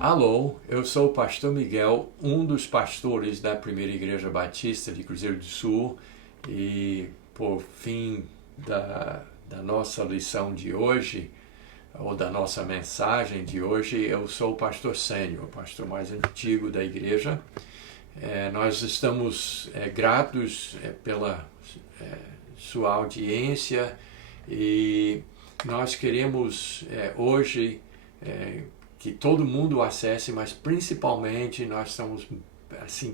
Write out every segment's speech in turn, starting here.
Alô, eu sou o pastor Miguel, um dos pastores da Primeira Igreja Batista de Cruzeiro do Sul, e por fim da nossa lição de hoje, ou da nossa mensagem de hoje, eu sou o pastor sênior, o pastor mais antigo da igreja. Nós estamos gratos pela sua audiência e nós queremos hoje que todo mundo acesse, mas principalmente nós estamos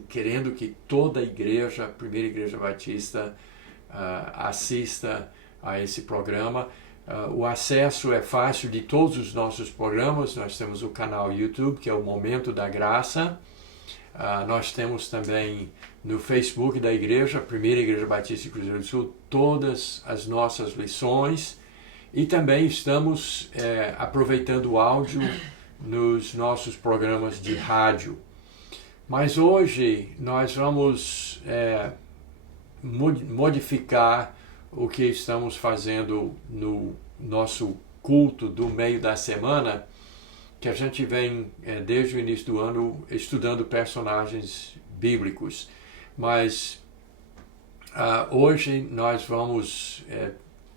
querendo que toda a igreja, a Primeira Igreja Batista, assista a esse programa. O acesso é fácil de todos os nossos programas. Nós temos o canal YouTube, que é o Momento da Graça. Nós temos também no Facebook da igreja, Primeira Igreja Batista de Cruzeiro do Sul, todas as nossas lições. E também estamos aproveitando o áudio nos nossos programas de rádio. Mas hoje nós vamos modificar o que estamos fazendo no nosso culto do meio da semana, que a gente vem desde o início do ano estudando personagens bíblicos. Mas hoje nós vamos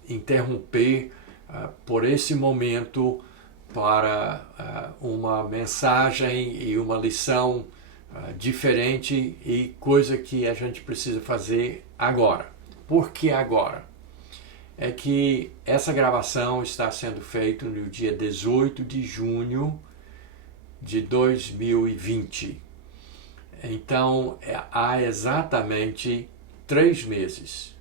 interromper por esse momento para uma mensagem e uma lição diferente e coisa que a gente precisa fazer agora. Por que agora? É que essa gravação está sendo feita no dia 18 de junho de 2020. Então, há exatamente 3 meses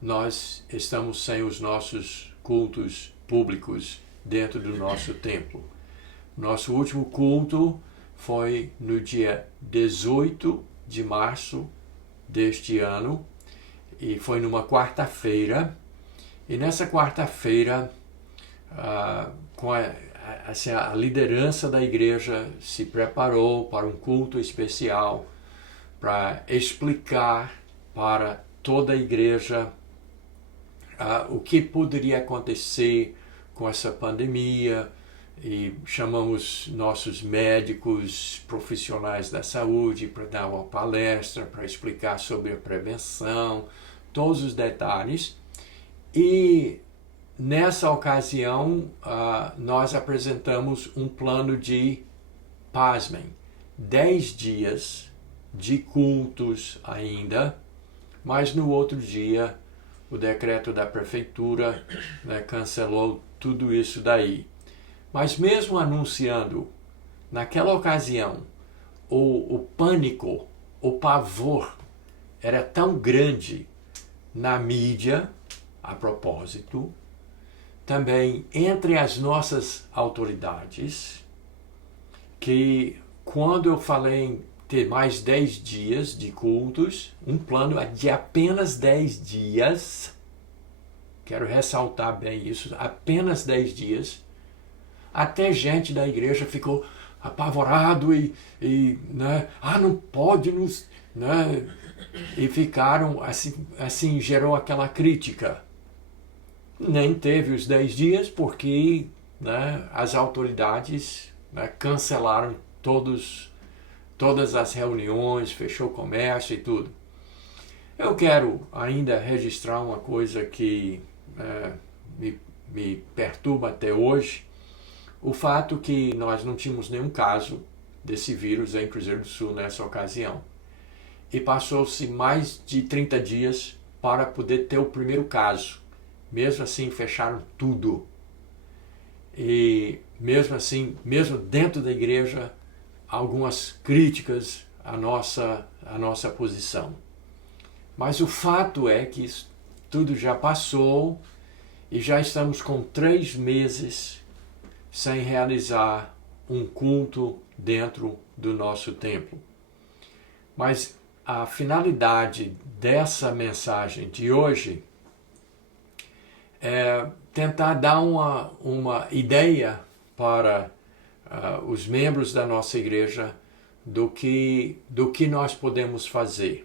nós estamos sem os nossos cultos públicos dentro do nosso templo. Nosso último culto foi no dia 18 de março deste ano e foi numa quarta-feira. E nessa quarta-feira, com a liderança da igreja se preparou para um culto especial para explicar para toda a igreja o que poderia acontecer com essa pandemia, e chamamos nossos médicos, profissionais da saúde para dar uma palestra, para explicar sobre a prevenção, todos os detalhes. E nessa ocasião nós apresentamos um plano de, pasmem, 10 dias de cultos ainda, mas no outro dia o decreto da prefeitura cancelou tudo isso daí. Mas mesmo anunciando, naquela ocasião, o pânico, o pavor era tão grande na mídia, a propósito, também entre as nossas autoridades, que quando eu falei em ter mais 10 dias de cultos, um plano de apenas 10 dias, quero ressaltar bem isso, apenas 10 dias, até gente da igreja ficou apavorado e não pode nos... E ficaram, assim gerou aquela crítica. Nem teve os 10 dias porque as autoridades cancelaram todas as reuniões, fechou o comércio e tudo. Eu quero ainda registrar uma coisa que me perturba até hoje, o fato que nós não tínhamos nenhum caso desse vírus em Cruzeiro do Sul nessa ocasião. E passou-se mais de 30 dias para poder ter o primeiro caso. Mesmo assim, fecharam tudo. E mesmo assim, mesmo dentro da igreja, algumas críticas à nossa posição. Mas o fato é que isso tudo já passou e já estamos com 3 meses sem realizar um culto dentro do nosso templo. Mas a finalidade dessa mensagem de hoje é tentar dar uma ideia para os membros da nossa igreja do que nós podemos fazer,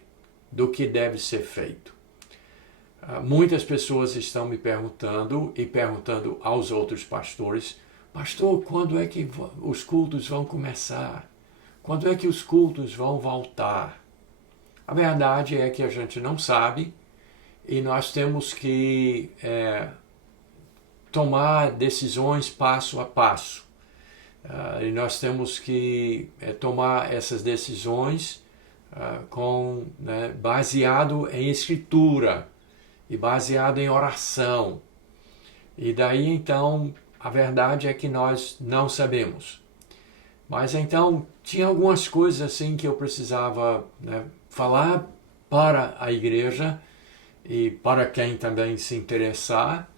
do que deve ser feito. Muitas pessoas estão me perguntando e perguntando aos outros pastores: pastor, quando é que os cultos vão começar? Quando é que os cultos vão voltar? A verdade é que a gente não sabe e nós temos que tomar decisões passo a passo. E nós temos que tomar essas decisões baseado em escritura e baseado em oração. E daí então a verdade é que nós não sabemos. Mas então tinha algumas coisas assim que eu precisava falar para a igreja e para quem também se interessar,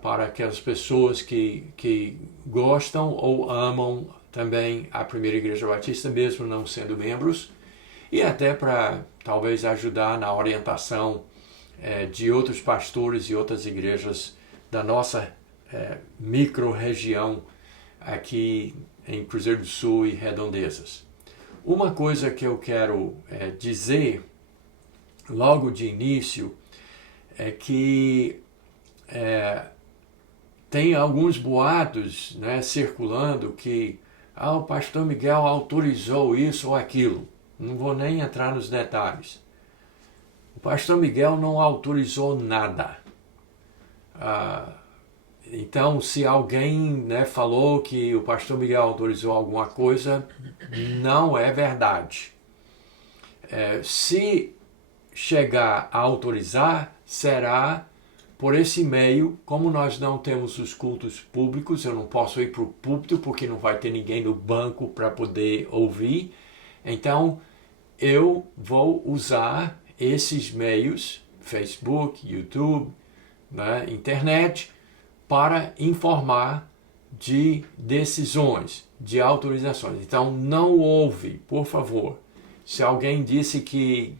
para aquelas pessoas que gostam ou amam também a Primeira Igreja Batista, mesmo não sendo membros, e até para talvez ajudar na orientação de outros pastores e outras igrejas da nossa micro-região aqui em Cruzeiro do Sul e Redondezas. Uma coisa que eu quero dizer logo de início é que tem alguns boatos circulando que o pastor Miguel autorizou isso ou aquilo. Não vou nem entrar nos detalhes. O pastor Miguel não autorizou nada. Então, se alguém falou que o pastor Miguel autorizou alguma coisa, não é verdade. Se chegar a autorizar, será por esse meio. Como nós não temos os cultos públicos, eu não posso ir para o púlpito porque não vai ter ninguém no banco para poder ouvir. Então, eu vou usar esses meios, Facebook, YouTube, internet, para informar de decisões, de autorizações. Então, não houve, por favor, se alguém disse que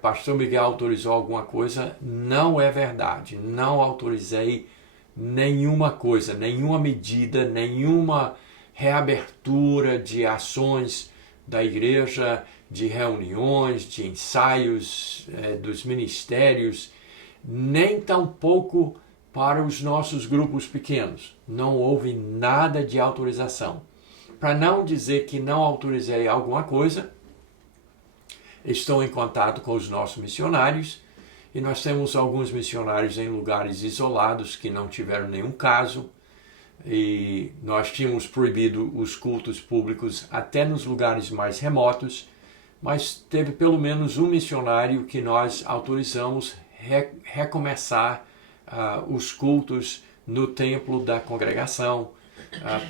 pastor Miguel autorizou alguma coisa, não é verdade. Não autorizei nenhuma coisa, nenhuma medida, nenhuma reabertura de ações da igreja, de reuniões, de ensaios dos ministérios, nem tampouco para os nossos grupos pequenos. Não houve nada de autorização. Para não dizer que não autorizei alguma coisa, estou em contato com os nossos missionários e nós temos alguns missionários em lugares isolados que não tiveram nenhum caso e nós tínhamos proibido os cultos públicos até nos lugares mais remotos, mas teve pelo menos um missionário que nós autorizamos recomeçar os cultos no templo da congregação,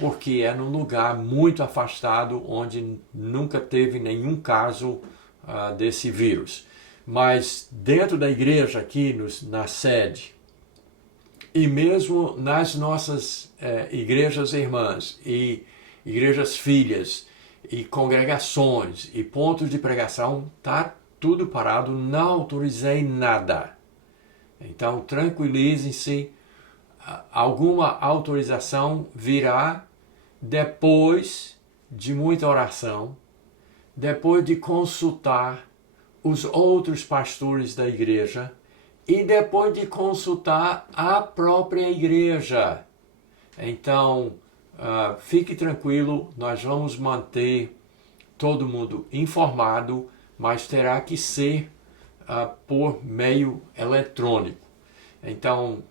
porque é num lugar muito afastado onde nunca teve nenhum caso desse vírus. Mas dentro da igreja aqui na sede e mesmo nas nossas igrejas irmãs e igrejas filhas e congregações e pontos de pregação, está tudo parado, não autorizei nada. Então tranquilizem-se, alguma autorização virá depois de muita oração, depois de consultar os outros pastores da igreja e depois de consultar a própria igreja. Então, fique tranquilo, nós vamos manter todo mundo informado, mas terá que ser por meio eletrônico. Então,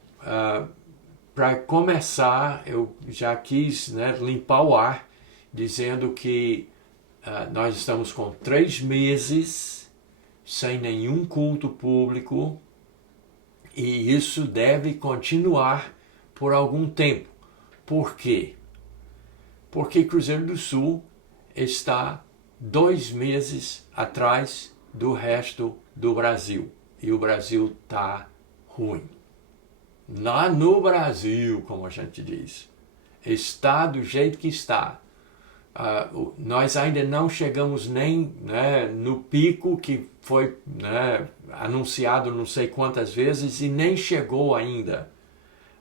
para começar, eu já quis limpar o ar, dizendo que nós estamos com 3 meses sem nenhum culto público e isso deve continuar por algum tempo. Por quê? Porque Cruzeiro do Sul está 2 meses atrás do resto do Brasil e o Brasil está ruim. Lá no Brasil, como a gente diz, está do jeito que está. Nós ainda não chegamos nem no pico que foi anunciado não sei quantas vezes e nem chegou ainda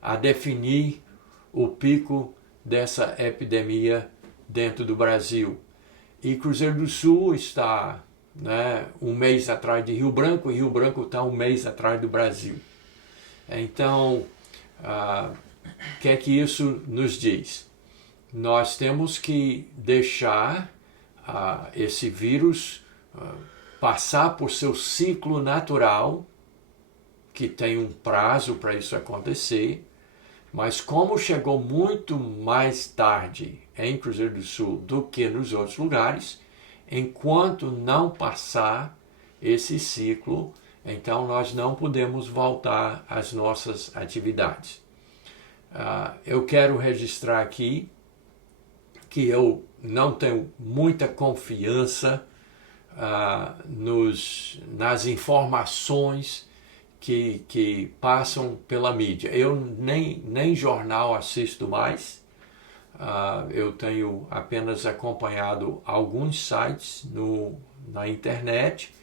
a definir o pico dessa epidemia dentro do Brasil. e Cruzeiro do Sul está, né, um mês atrás de Rio Branco, e Rio Branco está um mês atrás do Brasil. Então, o que é que isso nos diz? Nós temos que deixar esse vírus passar por seu ciclo natural, que tem um prazo para isso acontecer, mas como chegou muito mais tarde em Cruzeiro do Sul do que nos outros lugares, enquanto não passar esse ciclo, então nós não podemos voltar às nossas atividades. Eu quero registrar aqui que eu não tenho muita confiança nas informações que passam pela mídia. Eu nem jornal assisto mais. Eu tenho apenas acompanhado alguns sites na internet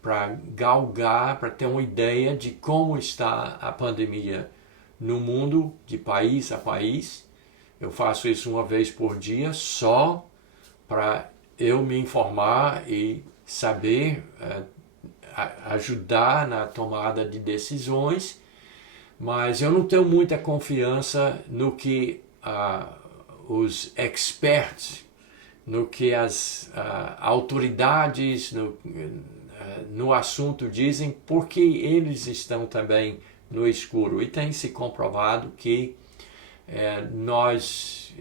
para galgar, para ter uma ideia de como está a pandemia no mundo, de país a país. Eu faço isso uma vez por dia, só para eu me informar e saber ajudar na tomada de decisões, mas eu não tenho muita confiança no que os experts, no que as autoridades no assunto dizem, porque eles estão também no escuro. E tem se comprovado que nós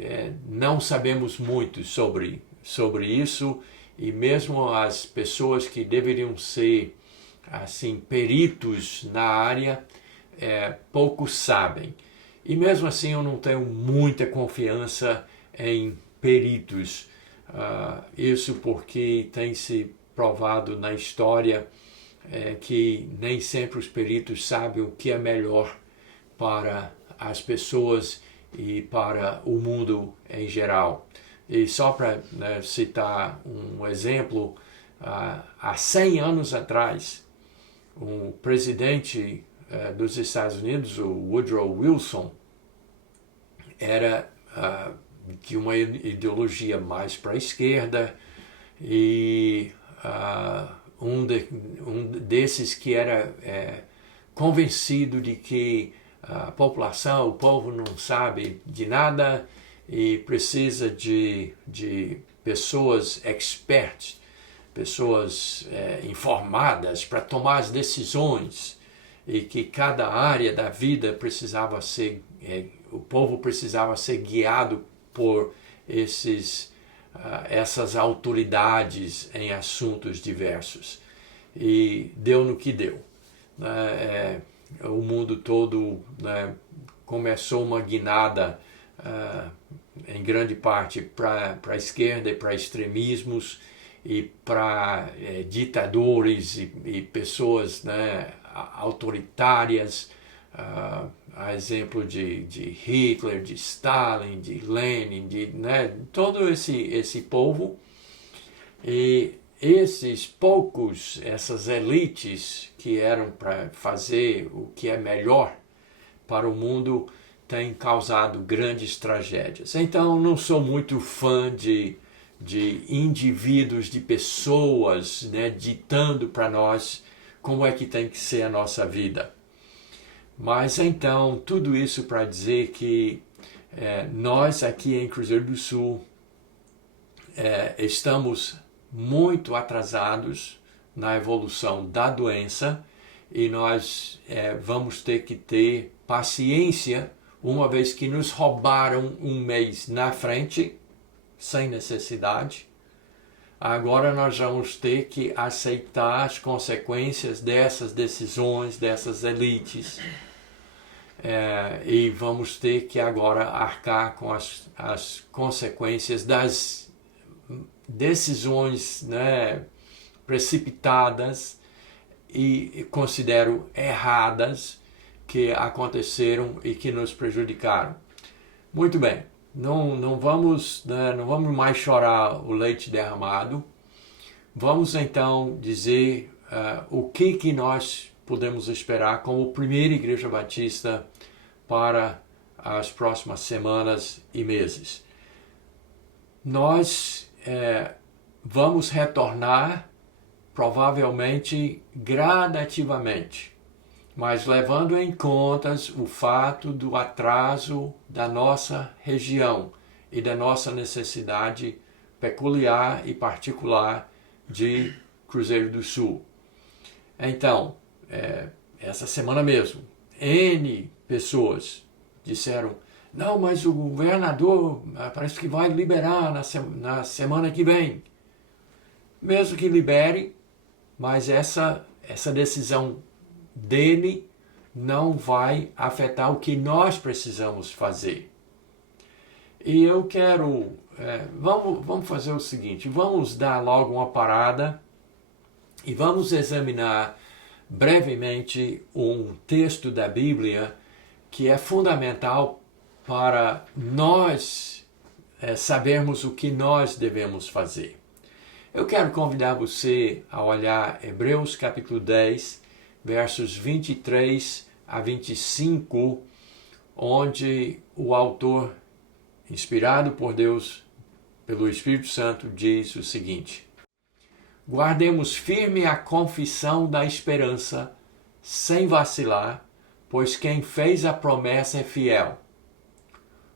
não sabemos muito sobre isso, e mesmo as pessoas que deveriam ser assim peritos na área, poucos sabem. E mesmo assim eu não tenho muita confiança em peritos. Isso porque tem se provado na história que nem sempre os peritos sabem o que é melhor para as pessoas e para o mundo em geral. E só para citar um exemplo, há 100 anos atrás, o presidente dos Estados Unidos, o Woodrow Wilson, era de uma ideologia mais para a esquerda, e um desses que era convencido de que a população, o povo não sabe de nada e precisa de pessoas expertas, pessoas informadas para tomar as decisões, e que cada área da vida precisava ser, o povo precisava ser guiado por essas autoridades em assuntos diversos. E deu no que deu. O mundo todo começou uma guinada em grande parte para a esquerda e para extremismos e para ditadores e pessoas autoritárias, a exemplo de Hitler, de Stalin, de Lenin, de todo esse povo. E esses poucos, essas elites que eram para fazer o que é melhor para o mundo, têm causado grandes tragédias. Então, não sou muito fã de indivíduos, de pessoas, ditando para nós como é que tem que ser a nossa vida. Mas então, tudo isso para dizer que nós aqui em Cruzeiro do Sul estamos muito atrasados na evolução da doença, e nós vamos ter que ter paciência, uma vez que nos roubaram um mês na frente, sem necessidade. Agora nós vamos ter que aceitar as consequências dessas decisões, dessas elites, e vamos ter que agora arcar com as consequências das decisões precipitadas e considero erradas que aconteceram e que nos prejudicaram. Muito bem, não vamos mais chorar o leite derramado. Vamos então dizer o que nós podemos esperar como primeira Igreja Batista para as próximas semanas e meses. Nós vamos retornar provavelmente gradativamente, mas levando em conta o fato do atraso da nossa região e da nossa necessidade peculiar e particular de Cruzeiro do Sul. Então, essa semana mesmo, N pessoas disseram: não, mas o governador parece que vai liberar na semana que vem. Mesmo que libere, mas essa decisão dele não vai afetar o que nós precisamos fazer. E eu quero... vamos fazer o seguinte, vamos dar logo uma parada e vamos examinar brevemente um texto da Bíblia que é fundamental para nós sabermos o que nós devemos fazer. Eu quero convidar você a olhar Hebreus capítulo 10, versos 23 a 25, onde o autor, inspirado por Deus, pelo Espírito Santo, diz o seguinte: guardemos firme a confissão da esperança, sem vacilar, pois quem fez a promessa é fiel.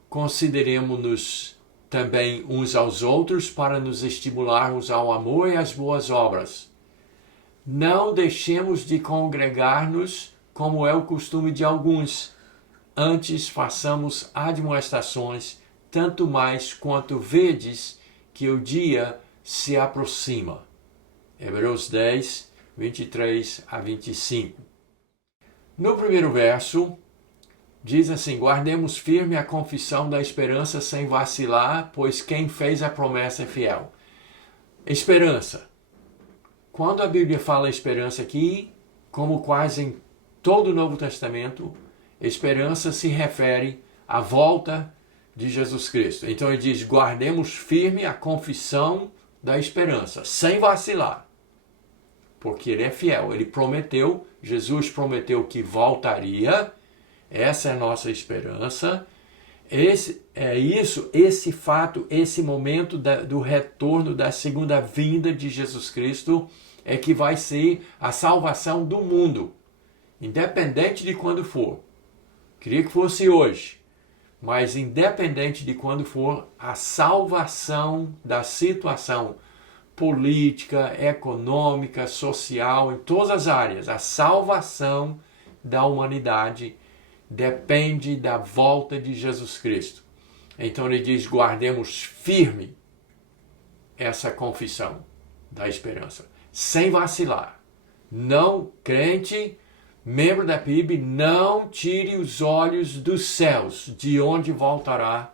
Consideremo-nos também uns aos outros para nos estimularmos ao amor e às boas obras. Não deixemos de congregar-nos, como é o costume de alguns. Antes façamos admoestações, tanto mais quanto vedes que o dia se aproxima. Hebreus 10, 23 a 25. No primeiro verso, diz assim: guardemos firme a confissão da esperança sem vacilar, pois quem fez a promessa é fiel. Esperança. Quando a Bíblia fala esperança aqui, como quase em todo o Novo Testamento, esperança se refere à volta de Jesus Cristo. Então ele diz: guardemos firme a confissão da esperança, sem vacilar. Porque ele é fiel, ele prometeu, Jesus prometeu que voltaria. Essa é a nossa esperança. Esse fato, esse momento do retorno, da segunda vinda de Jesus Cristo é que vai ser a salvação do mundo, independente de quando for. Queria que fosse hoje, mas independente de quando for, a salvação da situação política, econômica, social, em todas as áreas, a salvação da humanidade depende da volta de Jesus Cristo. Então ele diz: guardemos firme essa confissão da esperança, sem vacilar. Não, crente, membro da PIB, não tire os olhos dos céus, de onde voltará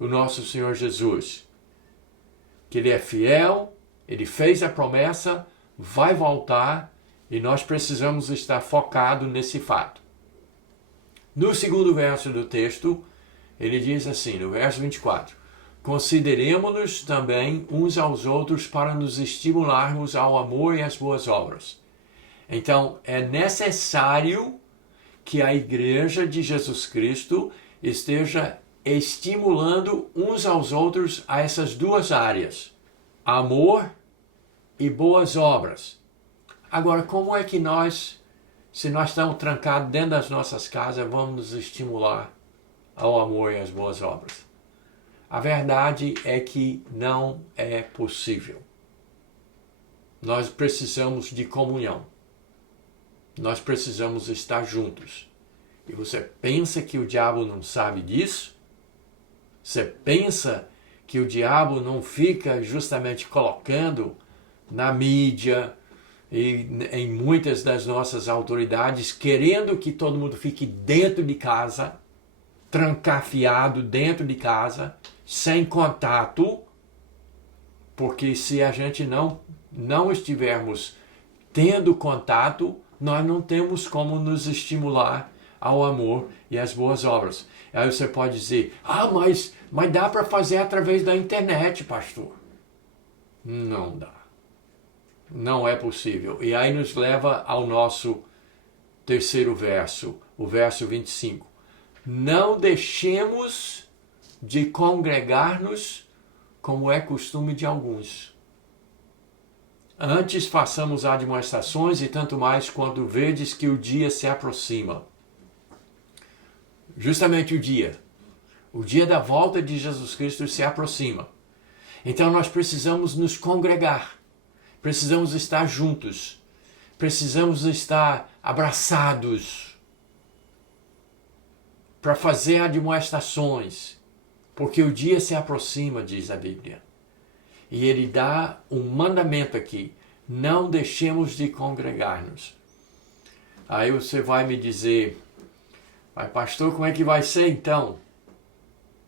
o nosso Senhor Jesus. Que ele é fiel, ele fez a promessa, vai voltar, e nós precisamos estar focados nesse fato. No segundo verso do texto, ele diz assim, no verso 24: consideremo-nos também uns aos outros para nos estimularmos ao amor e às boas obras. Então, é necessário que a Igreja de Jesus Cristo esteja estimulando uns aos outros a essas duas áreas, amor e boas obras. Agora, como é que nós, se nós estamos trancados dentro das nossas casas, vamos nos estimular ao amor e às boas obras? A verdade é que não é possível. Nós precisamos de comunhão. Nós precisamos estar juntos. E você pensa que o diabo não sabe disso? Você pensa que o diabo não fica justamente colocando na mídia e em muitas das nossas autoridades, querendo que todo mundo fique dentro de casa, trancafiado dentro de casa, sem contato, porque se a gente não estivermos tendo contato, nós não temos como nos estimular ao amor e às boas obras. Aí você pode dizer: mas dá para fazer através da internet, pastor. Não dá. Não é possível. E aí nos leva ao nosso terceiro verso, o verso 25. Não deixemos de congregar-nos, como é costume de alguns. Antes façamos admoestações, e tanto mais quando vedes que o dia se aproxima. Justamente o dia da volta de Jesus Cristo se aproxima. Então nós precisamos nos congregar, precisamos estar juntos, precisamos estar abraçados para fazer admoestações, porque o dia se aproxima, diz a Bíblia. E ele dá um mandamento aqui: não deixemos de congregar-nos. Aí você vai me dizer: mas pastor, como é que vai ser então?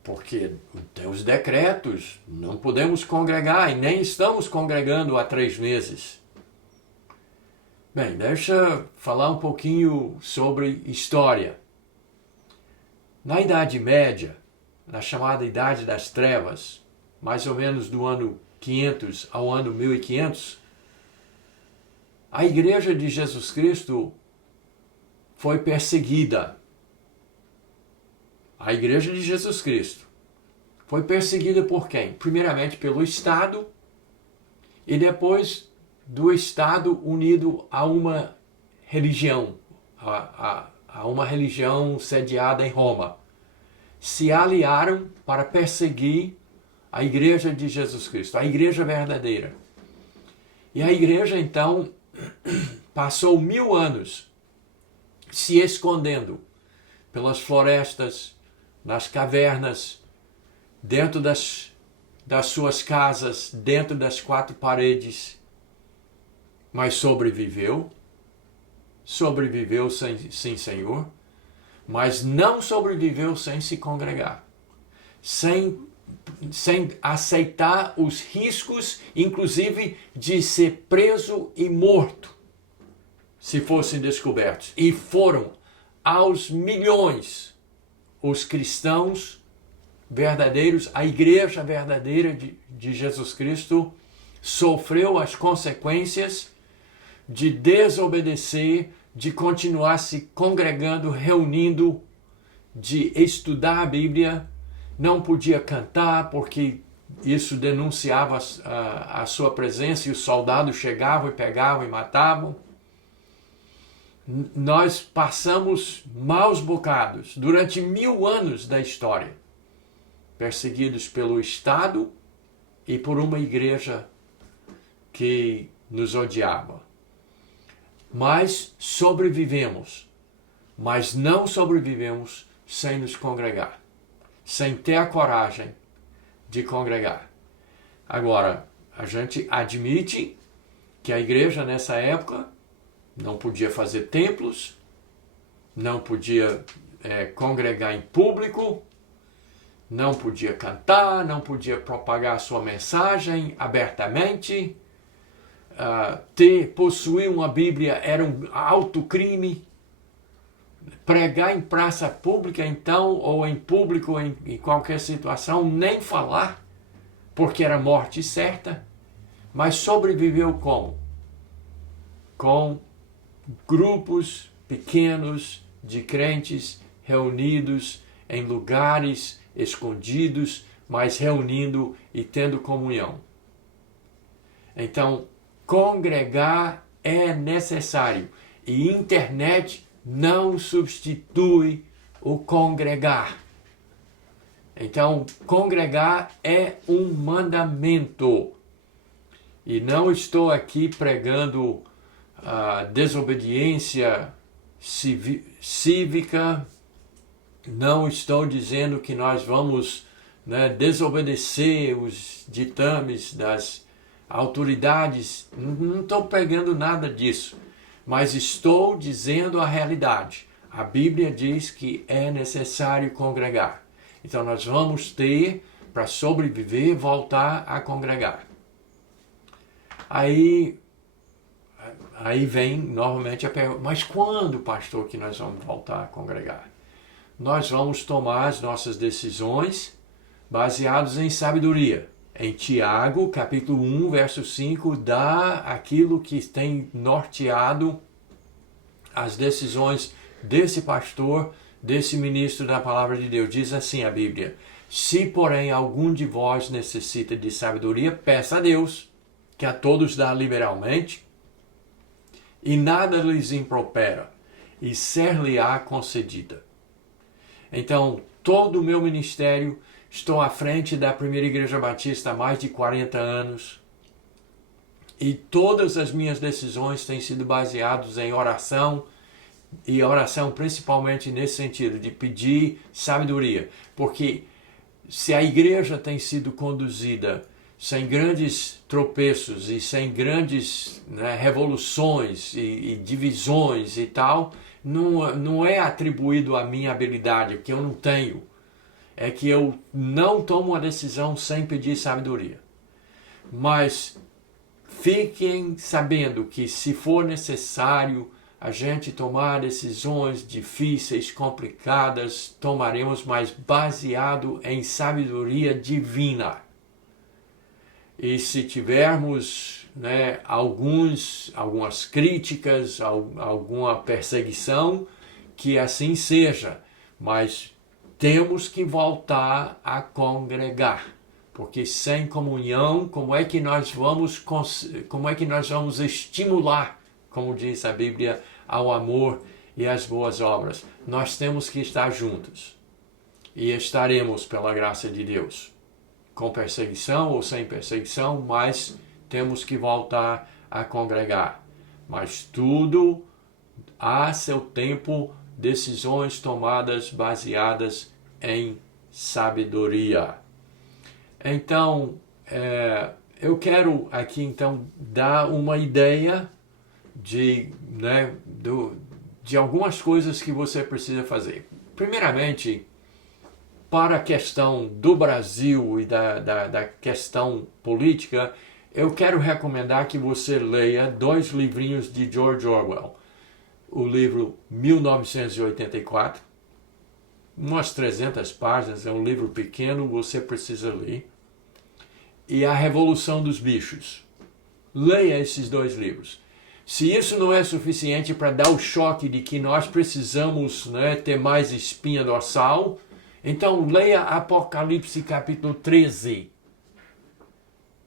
Porque tem os decretos, não podemos congregar e nem estamos congregando há 3 meses. Bem, deixa eu falar um pouquinho sobre história. Na Idade Média, na chamada Idade das Trevas, mais ou menos do ano 500 ao ano 1500, a Igreja de Jesus Cristo foi perseguida. A Igreja de Jesus Cristo foi perseguida por quem? Primeiramente pelo Estado e depois do Estado unido a uma religião, a uma religião sediada em Roma. Se aliaram para perseguir a Igreja de Jesus Cristo, a Igreja verdadeira. E a Igreja, então, passou 1000 anos se escondendo pelas florestas, nas cavernas, dentro das suas casas, dentro das 4 paredes. Mas sobreviveu, sim, Senhor, mas não sobreviveu sem se congregar, sem aceitar os riscos, inclusive de ser preso e morto, se fossem descobertos. E foram aos milhões os cristãos verdadeiros, a igreja verdadeira de Jesus Cristo sofreu as consequências de desobedecer, de continuar se congregando, reunindo, de estudar a Bíblia. Não podia cantar porque isso denunciava a sua presença e os soldados chegavam e pegavam e matavam. Nós passamos maus bocados durante 1000 anos da história, perseguidos pelo Estado e por uma igreja que nos odiava. Mas sobrevivemos, mas não sobrevivemos sem nos congregar, sem ter a coragem de congregar. Agora, a gente admite que a igreja nessa época não podia fazer templos, não podia congregar em público, não podia cantar, não podia propagar a sua mensagem abertamente. Possuir uma Bíblia era um alto crime. Pregar em praça pública, então, ou em público, em qualquer situação, nem falar, porque era morte certa. Mas sobreviveu como? Com grupos pequenos de crentes reunidos em lugares escondidos, mas reunindo e tendo comunhão. Então, congregar é necessário e internet não substitui o congregar. Então, congregar é um mandamento. E não estou aqui pregando desobediência cívica, não estou dizendo que nós vamos desobedecer os ditames das autoridades, não estou pregando nada disso, mas estou dizendo a realidade. A Bíblia diz que é necessário congregar. Então nós vamos ter, para sobreviver, voltar a congregar. Aí vem novamente a pergunta: mas quando, pastor, que nós vamos voltar a congregar? Nós vamos tomar as nossas decisões baseadas em sabedoria. Em Tiago, capítulo 1, verso 5, dá aquilo que tem norteado as decisões desse pastor, desse ministro da palavra de Deus. Diz assim a Bíblia: se, porém, algum de vós necessita de sabedoria, peça a Deus, que a todos dá liberalmente, e nada lhes impropera, e ser-lhe-á concedida. Então, todo o meu ministério, estou à frente da Primeira Igreja Batista há mais de 40 anos, e todas as minhas decisões têm sido baseadas em oração, e oração principalmente nesse sentido, de pedir sabedoria. Porque se a igreja tem sido conduzida sem grandes tropeços e sem grandes revoluções e divisões e tal, não é atribuído à minha habilidade, que eu não tenho. É que eu não tomo uma decisão sem pedir sabedoria. Mas fiquem sabendo que se for necessário a gente tomar decisões difíceis, complicadas, tomaremos, mas baseado em sabedoria divina. E se tivermos algumas críticas, alguma perseguição, que assim seja, mas temos que voltar a congregar. Porque sem comunhão, como é que nós vamos estimular, como diz a Bíblia, ao amor e às boas obras? Nós temos que estar juntos. E estaremos pela graça de Deus. Com perseguição ou sem perseguição, mas temos que voltar a congregar. Mas tudo há seu tempo, decisões tomadas baseadas em sabedoria. Então, eu quero aqui então dar uma ideia de algumas coisas que você precisa fazer. Primeiramente, para a questão do Brasil e da questão política, eu quero recomendar que você leia 2 livrinhos de George Orwell. O livro 1984, umas 300 páginas, é um livro pequeno, você precisa ler. E A Revolução dos Bichos. Leia esses 2 livros. Se isso não é suficiente para dar o choque de que nós precisamos ter mais espinha dorsal, então leia Apocalipse capítulo 13.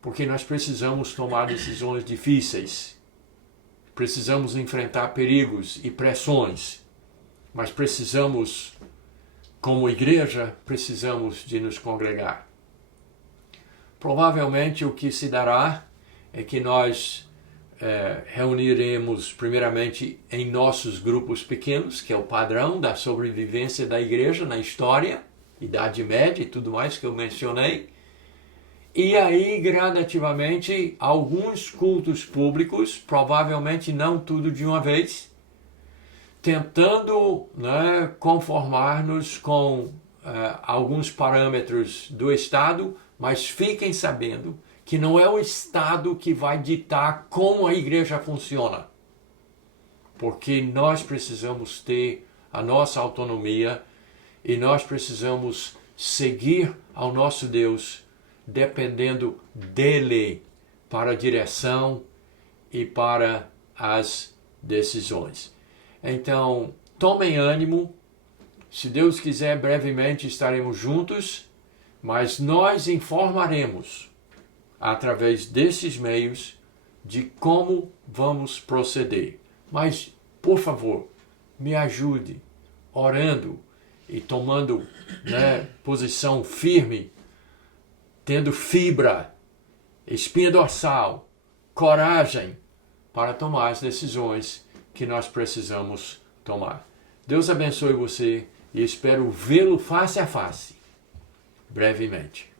Porque nós precisamos tomar decisões difíceis. Precisamos enfrentar perigos e pressões. Mas precisamos, como igreja, precisamos de nos congregar. Provavelmente o que se dará é que nós reuniremos primeiramente em nossos grupos pequenos, que é o padrão da sobrevivência da igreja na história, Idade Média e tudo mais que eu mencionei. E aí, gradativamente, alguns cultos públicos, provavelmente não tudo de uma vez, tentando conformar-nos com alguns parâmetros do Estado, mas fiquem sabendo que não é o Estado que vai ditar como a igreja funciona. Porque nós precisamos ter a nossa autonomia e nós precisamos seguir ao nosso Deus, dependendo dele para a direção e para as decisões. Então, tomem ânimo. Se Deus quiser, brevemente estaremos juntos, mas nós informaremos através desses meios de como vamos proceder. Mas, por favor, me ajude orando e tomando posição firme, tendo fibra, espinha dorsal, coragem para tomar as decisões que nós precisamos tomar. Deus abençoe você e espero vê-lo face a face brevemente.